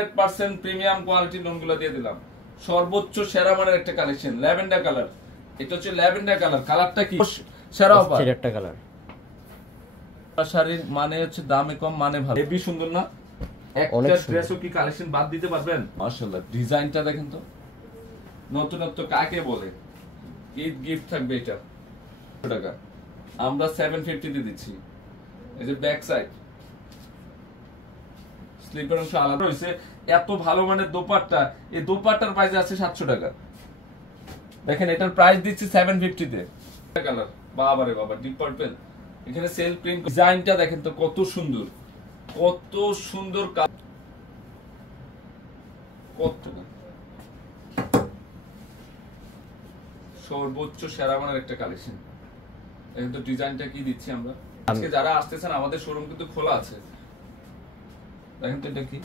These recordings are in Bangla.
100% প্রিমিয়াম কোয়ালিটি লোনগুলো দিয়ে দিলাম। সর্বোচ্চ সেরা মানের একটা কালেকশন, ল্যাভেন্ডার কালার। এটা হচ্ছে ল্যাভেন্ডার কালার। কালারটা কি সেরা অফার, একটা কালার। শাড়ির মানে হচ্ছে দামে কম মানে ভালো, হেভি সুন্দর না? একটা ড্রেসও কি কালেকশন বাদ দিতে পারবেন? মাশাআল্লাহ, ডিজাইনটা দেখেন তো, নতুনত্ব কাকে বলে। ঈদ গিফট থাকবে এটা টাকা, আমরা 750 দিয়ে দিচ্ছি। এই যে ব্যাক সাইড স্লিপার অংশ আলাদা হয়েছে, এত ভালো মানের দোপাট্টা। এই দোপাট্টার প্রাইস আছে 700 টাকা। দেখেন এটার প্রাইস দিচ্ছি 750 তে। কালার বাবারে বাবা, ডিপ পার্পল। এখানে সেলফ প্রিন্ট ডিজাইনটা দেখেন তো কত সুন্দর, কত সুন্দর। কত সর্বোচ্চ সেরা মানের একটা কালেকশন। দেখেন তো ডিজাইনটা কি দিচ্ছি আমরা। আজকে যারা আসতেছেন আমাদের শোরুম কিন্তু খোলা আছে। দেখেন তো এটা কি,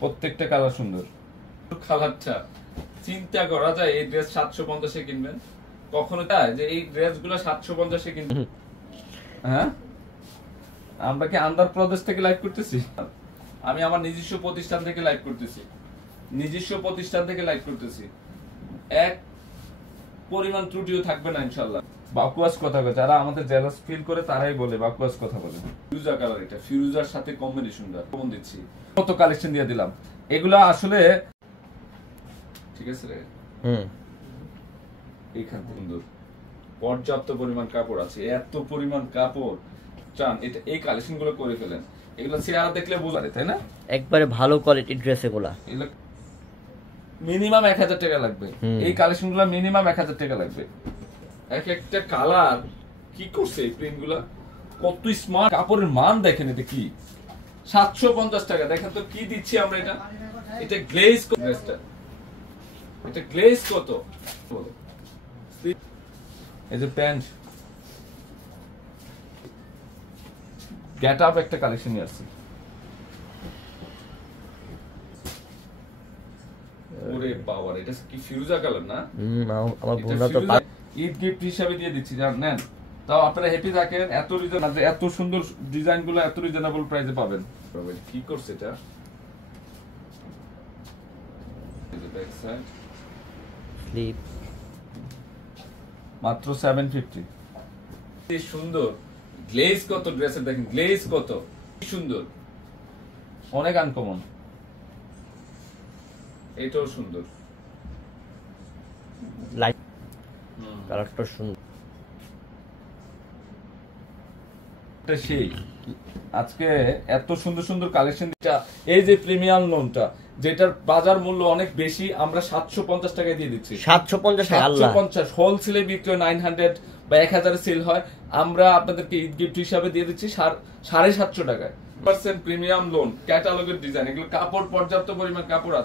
প্রত্যেকটা কালার সুন্দর। কালারটা চিন্তা করা যায় এই ড্রেস 750 এ কিনবেন? কখনো চায় যে এই ড্রেসগুলো 750 এ কিনবেন? হ্যাঁ, আমরা কি আন্ধ্রপ্রদেশ থেকে লাইভ করতেছি? আমি আমার নিজস্ব প্রতিষ্ঠান থেকে লাইভ করতেছি, এক পরিমাণ ত্রুটিও থাকবে না ইনশাআল্লাহ। বাকুয়াস কথা বলে যারা আমাদের জেলাস ফিল করে তারাই বলে বাকুয়াস কথা বলে। ফিরোজা কালার, এটা ফিরোজার সাথে কম্বিনেশনটা কেমন দিচ্ছি, কত কালেকশন দিয়ে দিলাম। এগুলা আসলে ঠিক আছে রে। এইখান থেকে সুন্দর পর্যাপ্ত পরিমাণ কাপড় আছে, এত পরিমাণ কাপড় চান এটা এই কালেকশন গুলো করে ফেলেন। এগুলো চেহারা দেখলে বোঝা যায়, তাই না? একবারে ভালো কোয়ালিটির ড্রেস এগুলা। মিনিমাম 1000 টাকা লাগবে। এই কালেকশন গুলো মিনিমাম 1000 টাকা লাগবে। এক একটা কালার কি করছে এই প্রিন্ট গুলা, কত স্মার্ট। কাপড়ের মান দেখেন, এটা কি 750 টাকা। দেখেন তো কি দিচ্ছি আমরা। এটা গ্লেজ ড্রেসটা, এটা গ্লেজ কত। এই যে প্যান্ট গেট আপ একটা কালেকশন নিয়ে আসছি। ওরে বাবা, এটা কি ফিরোজা কালার না? আমার বোনরা তো ঈদ গিফট হিসাবে দিয়ে দিচ্ছি, নেন। তাও আপনারা হ্যাপি থাকেন। এত সুন্দর ডিজাইন গুলো এত রিজনেবল প্রাইসে পাবেন। কি করছে এটা, স্লিপ মাত্র 750। সুন্দর গ্লেজ কত ড্রেসের, দেখেন গ্লেজ কত সুন্দর, অনেক আনকমন। এটাও সুন্দর, লাইট কালারটা সুন্দর। সেই আজকে এত সুন্দর সুন্দর কালেকশন। এই যে প্রিমিয়াম লোনটা, যেটার বাজার মূল্য অনেক বেশি, আমরা 750 টাকায় দিয়ে দিচ্ছি। 750 হোলসেলে বিক্রি 900 বা 1000 সেল হয়, আমরা আপনাদেরকে ঈদ গিফট হিসাবে দিয়ে দিচ্ছি 750 টাকায়। প্রিমিয়াম লোন, ক্যাটালগের ডিজাইন। এগুলো কাপড় পর্যাপ্ত পরিমাণ কাপড়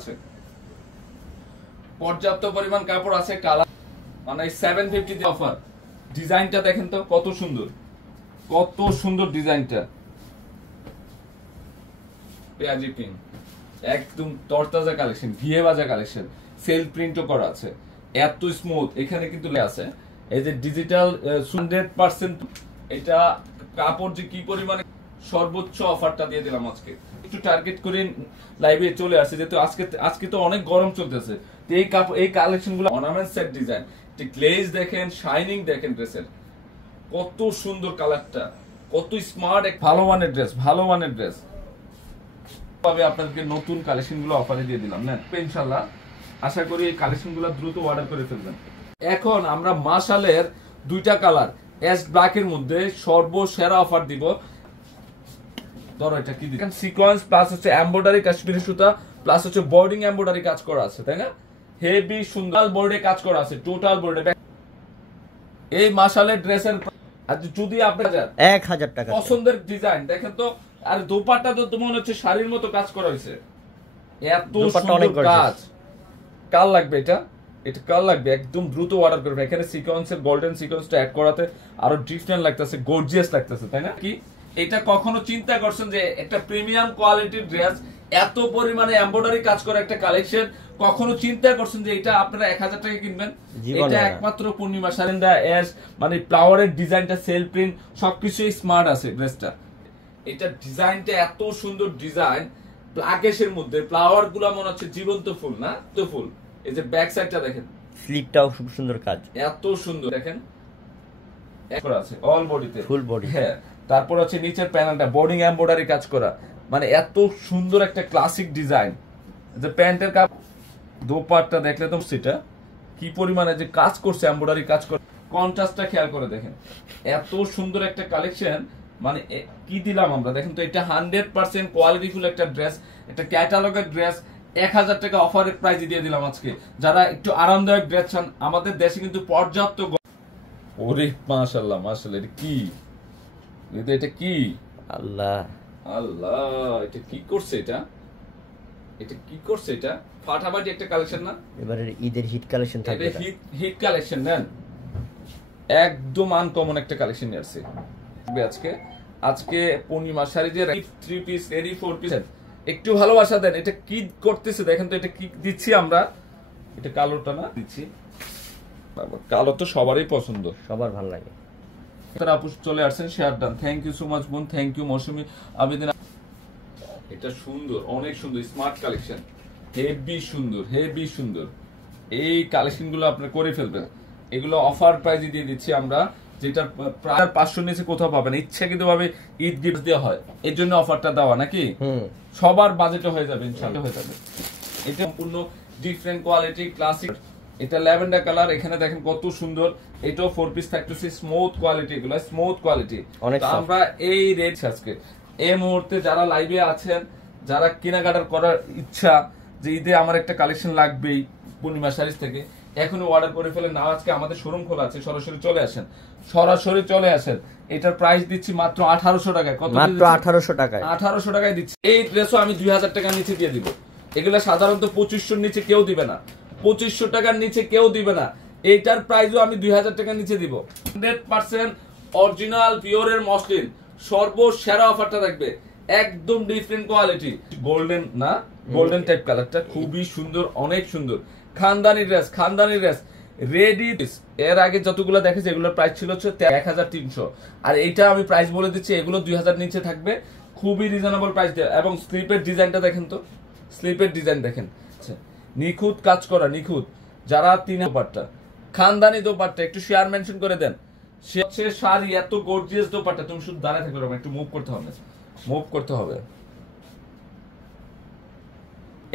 আছে, কালার মানে 750 অফার। ডিজাইনটা দেখেন তো কত সুন্দর, কত সুন্দর ডিজাইনটা। পেঁয়াজি প্রিন্ট, একদম তরতাজা কালেকশন, ঘিয়ে ভাজা কালেকশন। সেলফ প্রিন্টও করা আছে, এত স্মুথ। এখানে কিন্তু আছে এই যে ডিজিটাল 100%। এটা কাপড় যে কি পরিমাণে, সর্বোচ্চ অফারটা দিয়ে দিলাম আজকে। একটু টার্গেট করে লাইভে চলে আসছে, যেহেতু আজকে তো অনেক গরম চলতেছে। এই কালেকশন গুলো অর্নামেন্ট সেট ডিজাইন, গ্লেজ দেখেন, শাইনিং দেখেন, ড্রেসের কত সুন্দর কালারটা, কত স্মার্ট। ভালো মানের ড্রেস পাবে আপনাদেরকে। নতুন কালেকশন গুলো অফারে দিয়ে দিলাম, না ইনশাআল্লাহ। আশা করি এই কালেকশন গুলো দ্রুত অর্ডার করে ফেলবেন। এখন আমরা মাশালের দুইটা কালার অ্যাশ ব্ল্যাক এর মধ্যে সর্বসেরা অফার দিব। ধরো এটা কি দেখেন, সিকোয়েন্স প্লাস হচ্ছে এমব্রয়ডারি কাশ্মীরি সুতা প্লাস হচ্ছে বোর্ডিং এমব্রয়ডারি কাজ করা আছে, তাই না? হেভি সুন্দর বোর্ডে কাজ করা আছে, টোটাল বোর্ডে। এই মাশালের ড্রেসের যদি আপনার 1000 টাকা পছন্দের ডিজাইন দেখেন তো। আর দোপাট্টা তো মনে হচ্ছে শাড়ির মতো কাজ করা হয়েছে, এত সুন্দর কাজ। কাল লাগবে এটা কাল লাগবে, একদম দ্রুত অর্ডার করবেন। এখানে সিকোয়েন্সের গোল্ডেন সিকোয়েন্সটা অ্যাড করাতে আরো ডিফারেন্ট লাগতেছে, গর্জিয়াস লাগতেছে, তাই না? কি এটা কখনো চিন্তা করছেন যে একটা প্রিমিয়াম কোয়ালিটির ড্রেস, এত পরিমাণে এমব্রয়ডারি কাজ করা একটা কালেকশন, কখনো চিন্তা করছেন যে এটা আপনারা 1000 টাকা কিনবেন? এটা একমাত্র পূর্ণিমা সারেন্দা এস, মানে ফ্লাওয়ারের ডিজাইনটা, সেলফ প্রিন্ট সবকিছুই স্মার্ট আছে ড্রেসটা। এটা ডিজাইনটা এত সুন্দর ডিজাইন, প্লাকেশের মধ্যে ফ্লাওয়ার গুলা মনে হচ্ছে জীবন্ত ফুল না, তো ফুল। এই যে ব্যাক সাইডটা দেখেন, স্লিপটাও খুব সুন্দর কাজ, এত সুন্দর দেখেন, আছে অল বডিতে, ফুল বডি। হ্যাঁ, তারপর হচ্ছে নিচের প্যানেলটা বোর্ডিং এমব্রয়ডারি কাজ করা, মানে এত সুন্দর একটা ক্লাসিক ডিজাইন। যে প্যান্টের কাপ দোপাট্টা দেখলে তো সেটা কি পরিমাণে যে কাজ করছে, এমব্রয়ডারি কাজ করে, কন্ট্রাস্টটা খেয়াল করে দেখেন, এত সুন্দর একটা কালেকশন। মানে কি দিলাম আমরা দেখেন তো, এটা 100% কোয়ালিটিফুল একটা ড্রেস, একটা ক্যাটালগের ড্রেস, 1000 টাকা অফারের প্রাইসে দিয়ে দিলাম আজকে। যারা একটু আরামদায়ক ড্রেস চান, আমাদের দেশে কিন্তু পর্যাপ্ত। ওরে মাশাআল্লাহ মাশাআল্লাহ, এটা কি, এটা কি, আল্লাহ আল্লাহ, এটা কি করছে, এটা কি করছে, এটা ফাটাফাটি একটা কালেকশন না? এবারে ঈদের হিট কালেকশন থাকবে, এটা হিট কালেকশন নেন, একদম আনকমন একটা কালেকশন নিয়ে আসছে আজকে। আজকে পূর্ণিমা শাড়ি দিয়ে 3 পিস রেডি 4 পিস, একটু ভালোবাসা দেন। এটা কি করতেছে দেখেন তো, এটা কি দিচ্ছি আমরা, এটা কালোটা না দিচ্ছি, কালো তো সবারই পছন্দ, সবার ভালো লাগে। আপু চলে আসছেন, share done, thank you so much বোন, থ্যাংক ইউ মৌসুমী আবেদিন। এটা সুন্দর, অনেক সুন্দর, স্মার্ট কালেকশন, হেভি সুন্দর, হেভি সুন্দর। এই কালেকশন গুলো আপনি করে ফেলবেন, এগুলো অফার প্রাইজে দিয়ে দিচ্ছি আমরা, যেটা প্রায় 500 নিচে কোথাও পাবেন। ইচ্ছাকৃত ভাবে ঈদ গিফট দেওয়া হয়, এর জন্য অফারটা দেওয়া, নাকি সবার বাজেটে হয়ে যাবে, ইনশাআল্লাহ হয়ে যাবে। এটা সম্পূর্ণ ডিফারেন্ট কোয়ালিটি ক্লাসিক, এটা ল্যাভেন্ডার কালার, এখানে দেখেন কত সুন্দর। এটাও 4 পিস থাকতেছে, স্মুথ কোয়ালিটি, এগুলো স্মুথ কোয়ালিটি। আমরা এই রেট আজকে এই মুহূর্তে যারা লাইভে আছেন, যারা কেনাকাটার করার ইচ্ছা যে ঈদে আমার একটা কালেকশন লাগবেই পূর্ণিমা শাড়িজ থেকে, এখনো অর্ডার করে ফেলেন না। আজকে আমাদের শোরুম খোলা আছে, সরাসরি চলে আসেন, সরাসরি চলে আসেন। এটার প্রাইস দিচ্ছি মাত্র 1800 টাকায়। কত? মাত্র 1800 টাকায়, 1800 টাকায় দিচ্ছি। এই ড্রেসও আমি 2000 টাকার নিচে দিয়ে দিব। এগুলা সাধারণত 2500 নিচে কেউ দিবে না, 2500 টাকার নিচে কেউ দিবে না। এইটার প্রাইসও আমি 2000 টাকার নিচে দিব। 100% অরিজিনাল পিওরের মসলিন, সর্বসেরা অফারটা থাকবে, একদম ডিফারেন্ট কোয়ালিটি, গোল্ডেন না, গোল্ডেন টাইপ কালারটা খুবই সুন্দর, অনেক সুন্দর। খানদানি ড্রেস, খানদানি ড্রেস রেডি। এর আগে যতগুলো দেখেছি এগুলোর প্রাইস ছিল 1300, আর এইটা আমি প্রাইস বলে দিচ্ছি, এগুলো 2000 নিচে থাকবে, খুবই রিজনেবল প্রাইস দেয়। এবং স্লিপের ডিজাইনটা দেখেন তো, স্লিপের ডিজাইন দেখেন, নিখুঁত কাজ করা, নিখুঁত। যারা 3 দোপাট্টা, খানদানি দোপাট্টা, একটু শেয়ার মেনশন করে দেন। সে হচ্ছে শাড়ি, এত গর্জিয়াস দোপাট্টা, তুমি শুধু দাঁড়ায় থাকবে, একটু মুভ করতে হবে, মুভ করতে হবে।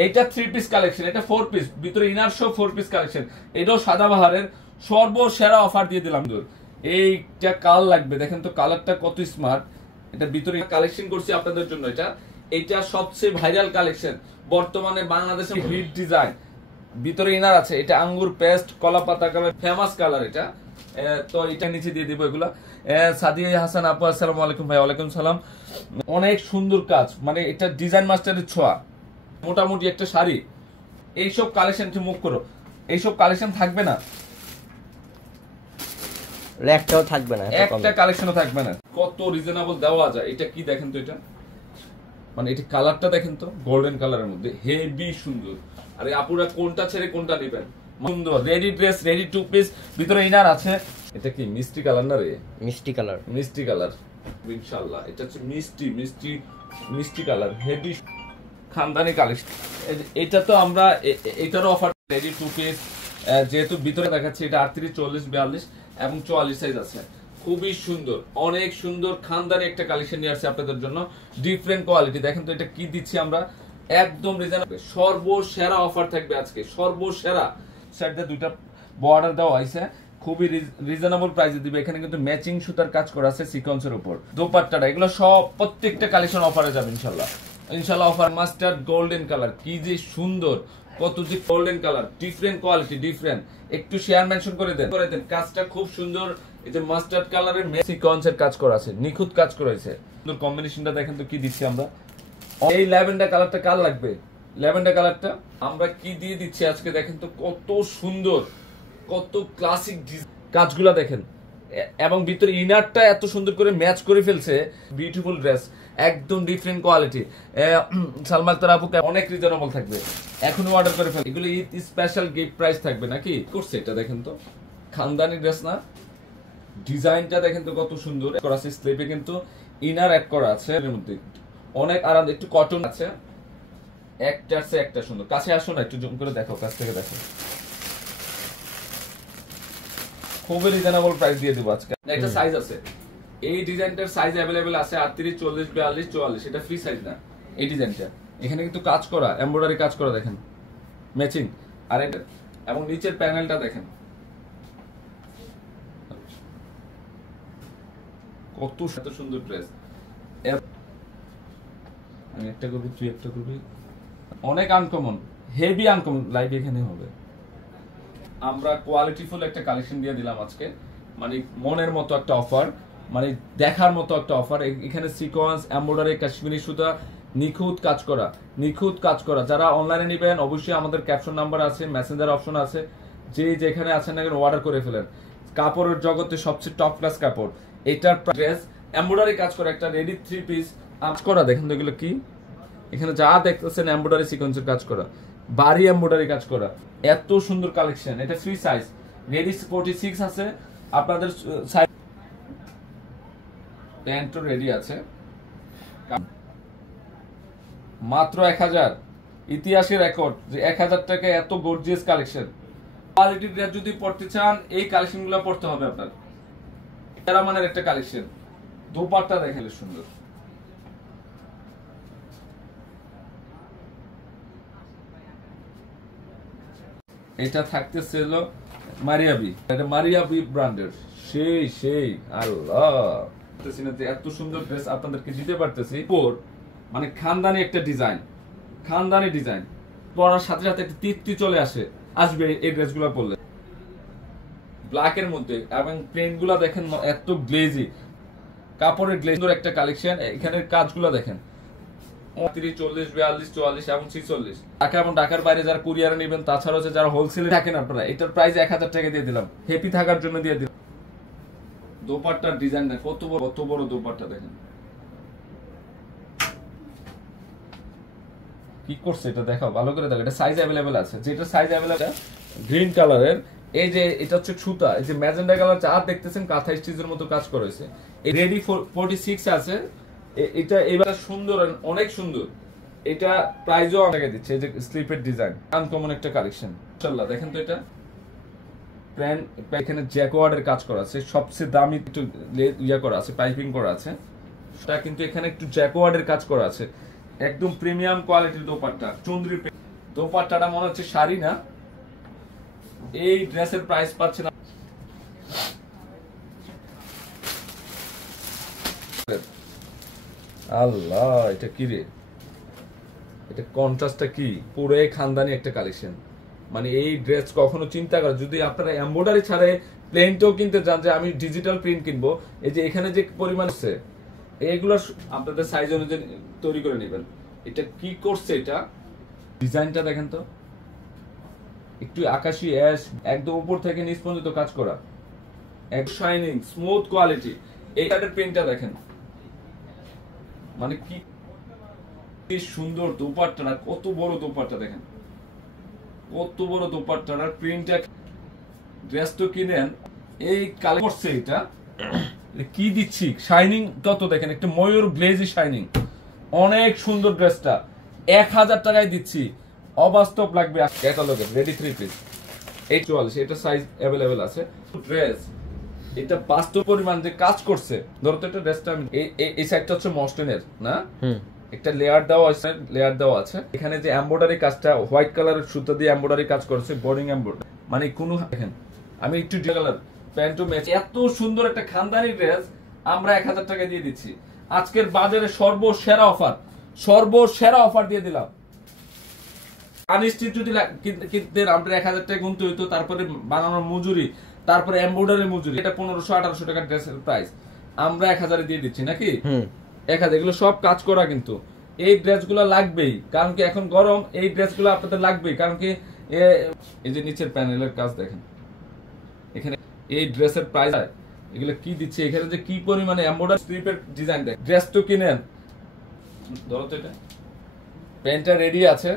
এটা 3 পিস কালেকশন, এটা 4 পিস, ভিতরে ইনার সহ 4 পিস কালেকশন। এটাও সাদাবাহারের সর্বসেরা অফার দিয়ে দিলাম। এইটা কাল লাগবে, দেখেন তো কালারটা কত স্মার্ট। এটা ভিতরে কালেকশন করছি আপনাদের জন্য, এটা সবচেয়ে ভাইরাল কালেকশন বর্তমানে বাংলাদেশের হিট ডিজাইন। ভিতরে ইনার আছে, এটা আঙ্গুর পেস্ট, কলা পাতা কালার, ফেমাস কালার এটা। তো এটা নিচে দিয়ে দিব এগুলা। সাদিয়া হাসান আপু, আসসালামু আলাইকুম ভাই। ওয়ালাইকুম সালাম। অনেক সুন্দর কাজ, মানে এটা ডিজাইন মাস্টারের ছোঁয়া। মোটামুটি একটা শাড়ি, এইসব কালেকশন মুভ করো, এইসব কালেকশন থাকবে না, একটাও থাকবে না, একটা কালেকশনও থাকবে না। কত রিজনেবল দেওয়া যায়। এটা কি দেখেন তো, এটা মানে এটা কালারটা দেখেন তো, গোল্ডেন কালারের মধ্যে হেভি সুন্দর। আরে আপুরা কোনটা ছেড়ে কোনটা নেবেন, সুন্দর রেডি ড্রেস, রেডি 2 পিস, ভিতরে ইনার আছে। এটা কি মিষ্টি কালার না রে? মিষ্টি কালার, মিষ্টি কালার ইনশাআল্লাহ। এটা হচ্ছে মিষ্টি মিষ্টি মিষ্টি কালার, হেভি খানদানি কালেকশন। এটা তো আমরা এটারও অফার রেডি 2 পিস, যেহেতু ভিতরে দেখাচ্ছে এটা 38, 40, 42 এবং 44 সাইজ আছে। খুবই সুন্দর, অনেক সুন্দর খানদানি একটা কালেকশন নিয়ে আসছে আপনাদের জন্য, ডিফারেন্ট কোয়ালিটি। দেখেন তো এটা কি দিচ্ছি আমরা, একদম রিজনেবল, সর্বসেরা অফার থাকবে আজকে, সর্বসেরা। সাইডে দুইটা বর্ডার দেওয়া হয়েছে, খুবই রিজনেবল প্রাইসে দিবে। এখানে কিন্তু ম্যাচিং সুতার কাজ করা আছে সিকোয়েন্সের উপর। দোপাট্টাটা এগুলো সব প্রত্যেকটা কালেকশন অফারে যাবে ইনশাআল্লাহ, ইনশাআল্লাহ অফার। মাস্টার্ড গোল্ডেন কালার, কি যে সুন্দর, কত যে golden colour, different quality, different. একটু শেয়ার মেনশন করে দেন, করে দেন। কাজটা খুব সুন্দর, এই যে মাস্টার্ড কালারের সিকোয়েন্সের কাজ করা আছে, নিখুঁত কাজ করা হয়েছে। সুন্দর কম্বিনেশনটা দেখেন তো কি দিচ্ছি আমরা। এই ল্যাভেন্ডার কালারটা কার লাগবে, ল্যাভেন্ডার কালারটা আমরা কি দিয়ে দিচ্ছি আজকে, দেখেন তো কত সুন্দর, কত ক্লাসিক কাজগুলা দেখেন। এবং ভিতরে ইনারটা এত সুন্দর করে ম্যাচ করে ফেলছে, বিউটিফুল ড্রেস, একদম ডিফারেন্ট কোয়ালিটি। সালমা আক্তার আপুকে অনেক রিজনেবল থাকবে, এখনো অর্ডার করে ফেল। এগুলো ঈদ স্পেশাল গিফট প্রাইস থাকবে নাকি করছে। এটা দেখেন তো খানদানি ড্রেস না, ডিজাইনটা দেখেন তো কত সুন্দর করা আছে। স্লিপে কিন্তু ইনার অ্যাড করা আছে, এর মধ্যে অনেক আরাম, একটু কটন আছে, একটার চেয়ে একটা সুন্দর। কাছে আসো না, একটু জুম করে দেখো, কাছ থেকে দেখো। খুবই রিজনেবল প্রাইস দিয়ে দেবো আজকে। একটা সাইজ আছে, এই ডিজাইনটার সাইজ অ্যাভেলেবেল আছে 38, 40, 42, 44। এটা ফ্রি সাইজ না এই ডিজাইনটা। এখানে কিন্তু কাজ করা, এমব্রয়ডারি কাজ করা দেখেন, ম্যাচিং। আর এটা এবং নিচের প্যানেলটা দেখেন কত সুন্দর ড্রেস। আমি একটা করবি, তুই একটা করবি। অনেক আনকমন, হেভি আনকমন লাইভ এখানে হবে। আমরা কোয়ালিটিফুল একটা কালেকশন দিয়ে দিলাম আজকে, মানে মনের মতো একটা অফার, মানে দেখার মতো একটা অফার। এখানে সিকোয়েন্স, এমব্রয়ডারি, কাশ্মীরি সুতা, নিখুঁত কাজ করা, নিখুঁত কাজ করা। যারা অনলাইনে নেবেন অবশ্যই আমাদের ক্যাপশন নাম্বার আছে, মেসেঞ্জার অপশন আছে, যে যেখানে আছেন না কেন অর্ডার করে ফেলেন। কাপড়ের জগতে সবচেয়ে টপ ক্লাস কাপড়। এটার ড্রেস এমব্রয়ডারি কাজ করা, একটা রেডি 3 পিস কাজ করা। দেখেন তো এগুলো কি, এখানে যা দেখতেছেন এমব্রয়ডারি সিকোয়েন্সের কাজ করা, বাড়ি এমব্রয়ডারি কাজ করা। এত সুন্দর কালেকশন। এটা ফ্রি সাইজ, রেডি 46 আছে আপনাদের সাইজ। প্যান্টও রেডি আছে মাত্র 1000। ইতিহাসের রেকর্ড যে 1000 টাকায় এত গর্জিয়াস কালেকশন। কোয়ালিটি ড্রেস যদি পড়তে চান এই কালেকশনগুলো পড়তে হবে আপনার। এরা মানের একটা কালেকশন। দোপাট্টা দেখেন সুন্দর, এটা থাকতেছে হলো মারিয়াবি, এটা মারিয়াবি ব্র্যান্ডের। সেই সেই আল্লাহ, এত সুন্দর ড্রেস আপনাদেরকে দিতে পারতেছি। মানে খানদানি একটা ডিজাইন, খানদানি ডিজাইন পরার সাথে সাথে একটা তৃপ্তি চলে আসবে এই ড্রেসগুলো পরলে। ব্ল্যাক এর মধ্যে এবং প্রিন্ট গুলা দেখেন এত গ্লেজি, কাপড়ের গ্লেজ একটা কালেকশন। এখানে কাজগুলো দেখেন 30, 40, 42, 44 এবং 46। ঢাকা এবং ঢাকার বাইরে যারা কুরিয়ারে নেবেন, তাছাড়া হচ্ছে যারা হোলসেলে থাকেন আপনারা, এটার প্রাইস 1000 টাকা দিয়ে দিলাম, হ্যাপি থাকার জন্য দিয়ে দিলাম। দোপাট্টার ডিজাইন দেখেন কত বড় দোপাট্টা দেখেন কি করছে। এটা দেখাও, ভালো করে দেখো। এটা সাইজ অ্যাভেলেবেল আছে, যেটা সাইজ অ্যাভেলেবেল গ্রিন কালারের। এই যে এটা হচ্ছে সুতা, এই যে ম্যাজেন্ডা কালার যা দেখতেছেন কাঁথা স্টিচের মতো কাজ করা হয়েছে। এই রেডি 46 আছে। এটা এবার সুন্দর, অনেক সুন্দর। এটা প্রাইসও অনেক দিচ্ছে। এই যে স্লিপের ডিজাইন, আনকমন একটা কালেকশন। ইনশাআল্লাহ দেখেন তো, এটা প্যান্ট এখানে জ্যাকওয়ার্ডের কাজ করা আছে, সবচেয়ে দামি একটু ইয়া করা আছে, পাইপিং করা আছে। সেটা কিন্তু এখানে একটু জ্যাকওয়ার্ডের কাজ করা আছে। একদম প্রিমিয়াম কোয়ালিটির দোপাট্টা, চুনরি দোপাট্টাটা মনে হচ্ছে শাড়ি না। এই ড্রেসের প্রাইস পাচ্ছে না। আল্লাহ, এটা কি রে, এটা কন্ট্রাস্টটা কি, পুরো খানদানি একটা কালেকশন। মানে এই ড্রেস কখনো চিন্তা করে যদি আপনারা এমব্রয়ডারি ছাড়ে প্লেনটাও কিনতে চান, যে আমি ডিজিটাল প্রিন্ট কিনবো, এই যে এখানে যে পরিমাণ আছে এইগুলো আপনাদের সাইজ অনুযায়ী তৈরি করে নেবেন। এটা কি করছে, এটা ডিজাইনটা দেখেন তো, একটু আকাশি অ্যাশ, একদম উপর থেকে নিচ পর্যন্ত কাজ করা, এক শাইনিং স্মুথ কোয়ালিটি। এই কার্ডের প্রিন্টটা দেখেন, মানে কি সুন্দর দোপাট্টাটা, কত বড় দোপাট্টা দেখেন, কত বড় দোপাট্টাটার প্রিন্টটা। ড্রেস তো কিনেন, এই কালার করছে এটা কি দিচ্ছি, শাইনিং কত দেখেন, একটা ময়ূর গ্লেজি শাইনিং, অনেক সুন্দর ড্রেসটা 1000 টাকায় দিচ্ছি। অবাস্তব লাগবে। ক্যাটালগে রেডি 3 পিস 44, এটা সাইজ अवेलेबल আছে। ড্রেস এটা বাস্তব পরিমাণ যে কাজ করছে। ধরো তো এটা ড্রেসটা এই সাইডটা হচ্ছে মসলিনের না, একটা লেয়ার দেওয়া আছে। এখানে যে এমব্রয়ডারি কাজটা হোয়াইট কালারের সুতা দিয়ে এমব্রয়ডারি কাজ করেছে, বোর্ডিং এমব্রয়ডারি, মানে কোনো দেখেন আমি একটু কালার প্যান্টও ম্যাচ। এত সুন্দর একটা খানদানি ড্রেস আমরা 1000 টাকা দিয়ে দিচ্ছি। আজকের বাজারে সর্বসেরা অফার দিয়ে দিলাম। আনস্টিচ যদি কিনতে আপনার 1000 টাকা গুনতে হইতো, তারপরে বানানোর মজুরি, তারপরে এমব্রয়ডারি মজুরি, এটা 1500-1800 টাকার ড্রেসের প্রাইস আমরা 1000 দিয়ে দিচ্ছি নাকি। 1000, এগুলো সব কাজ করা। কিন্তু এই ড্রেসগুলো লাগবেই, কারণ কি এখন গরম, এই ড্রেসগুলো আপনাদের লাগবেই। কারণ কি এই যে নিচের প্যানেলের কাজ দেখেন, এখানে এই ড্রেসের প্রাইস এগুলো কি দিচ্ছে, এখানে যে কি পরিমাণে এমব্রয়ডারি স্লিপের ডিজাইন দেখেন। ড্রেস তো কিনেন, ধরো তো এটা প্যান্টটা রেডি আছে,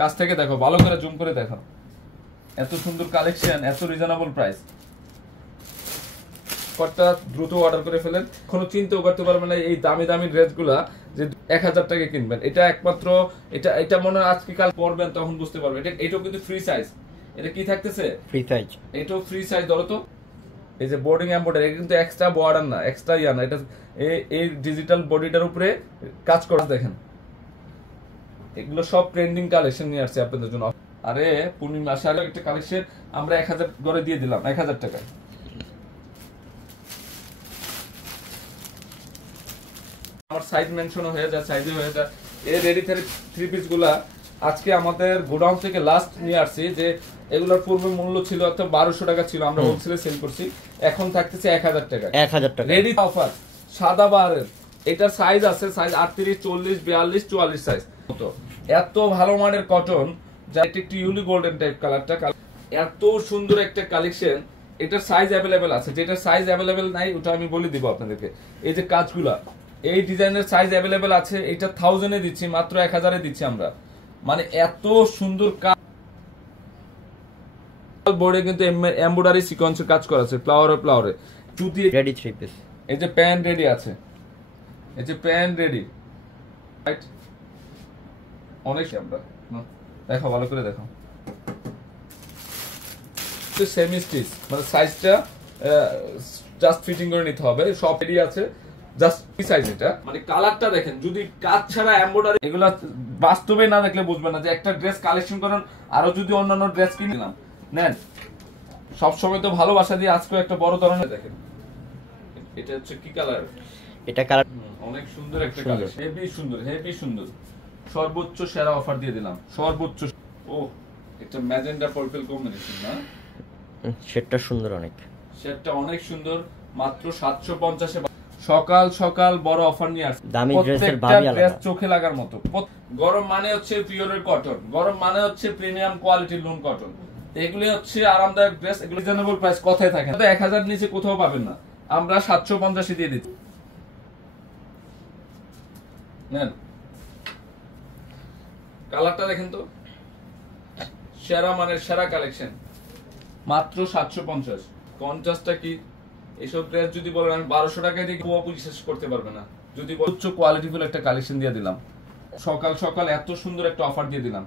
কাছ থেকে দেখো, ভালো করে জুম করে দেখো, এত সুন্দর কালেকশন, এত রিজনেবল প্রাইস। অফারটা দ্রুত অর্ডার করে ফেলেন, কোনো চিন্তাও করতে পারবেন না এই দামি দামি ড্রেসগুলা যে 1000 টাকা কিনবেন। এটা একমাত্র এটা মনে হয় আজকে কাল পরবেন তখন বুঝতে পারবেন। এটাও কিন্তু ফ্রি সাইজ। এটা কি থাকতেছে? Free size. এটাও ফ্রি সাইজ। ধরো তো এই যে বোর্ডিং এমব্রয়ডারি, এটা কিন্তু এক্সট্রা বর্ডার না, এক্সট্রা ইয়া না, এটা এই ডিজিটাল বডিটার উপরে কাজ করা দেখেন। এগুলো সব ট্রেন্ডিং কালেকশন নিয়ে আসছে আপনাদের জন্য। আরে পূর্ণিমা আসার একটা কালেকশন আমরা 1000 করে দিয়ে দিলাম, 1000 টাকায়। আমার সাইজ মেনশন হয়ে যায়, সাইজে হয়ে যায়। এই রেডি থ্রি পিস গুলা আজকে আমাদের গোডাউন থেকে লাস্ট নিয়ে আসছি, যে এগুলোর পূর্বে মূল্য ছিল 1200 টাকা ছিল, আমরা হোলসেলে সেল করছি, এখন থাকতেছে 1000 টাকা। 1000 টাকা রেডি অফার, সাদা বাহারের। এটার সাইজ আছে, সাইজ 38, 40, 42, 44 সাইজ। এত ভালো মানের কটন, যা একটু ইউলি গোল্ডেন টাইপ কালারটা, এত সুন্দর একটা কালেকশন। এটার সাইজ অ্যাভেলেবেল আছে, যেটা সাইজ অ্যাভেলেবেল নাই ওটা আমি বলে দিব আপনাদেরকে। এই যে কাজগুলা, এই ডিজাইনের সাইজ অ্যাভেলেবেল আছে, এটা 1000 এ দিচ্ছি, মাত্র 1000 এ দিচ্ছি আমরা। মানে এত সুন্দর কাজ, বোর্ডে কিন্তু এমব্রয়ডারি সিকোয়েন্সের কাজ করা আছে, ফ্লাওয়ারে। জুতি রেডি থ্রি পিস। এই যে প্যান্ট রেডি আছে, এই যে প্যান্ট রেডি, রাইট? অনেক আমরা দেখো, ভালো করে দেখো। সেমি স্টিচ, মানে সাইজটা জাস্ট ফিটিং করে নিতে হবে, সব রেডি আছে, জাস্ট কি সাইজ এটা। মানে কালারটা দেখেন, যদি কাজ ছাড়া এমব্রয়ডারি, এগুলা বাস্তবে না দেখলে বুঝবেন না যে একটা ড্রেস কালেকশন করেন। আরো যদি অন্যান্য ড্রেস কিনলাম নেন, সবসময় তো ভালোবাসা দিয়ে আজকে একটা বড় ধরনের দেখেন। এটা হচ্ছে কি কালার? এটা কালার অনেক সুন্দর একটা কালার, হেভি সুন্দর, হেভি সুন্দর। সর্বোচ্চ সেরা অফার দিয়ে দিলাম, সর্বোচ্চ। ও এটা ম্যাজেন্ডা পার্পল কম্বিনেশন না? শেডটা সুন্দর, অনেক শেডটা অনেক সুন্দর, মাত্র 750 এ। সকাল সকাল বড় অফার নিয়ে আসছে, দামি ড্রেসের ভাবই আলাদা, ড্রেস চোখে লাগার মতো। গরম মানে হচ্ছে পিওরের কটন, গরম মানে হচ্ছে প্রিমিয়াম কোয়ালিটির লুন কটন। এগুলি হচ্ছে আরামদায়ক ড্রেস, এগুলো রিজনেবল প্রাইস কথাই থাকে না, 1000 নিচে কোথাও পাবেন না, আমরা 750 দিয়ে দিচ্ছি। নেন, কালারটা দেখেন তো, সেরা মানের সেরা কালেকশন, মাত্র 750। কন্ট্রাস্টটা কি? এসব ড্রেস যদি বলেন আমি 1200 টাকায় দিয়ে বিশ্বাস করতে পারবে না। যদি উচ্চ কোয়ালিটিফুল একটা কালেকশন দিয়ে দিলাম, সকাল সকাল এত সুন্দর একটা অফার দিয়ে দিলাম।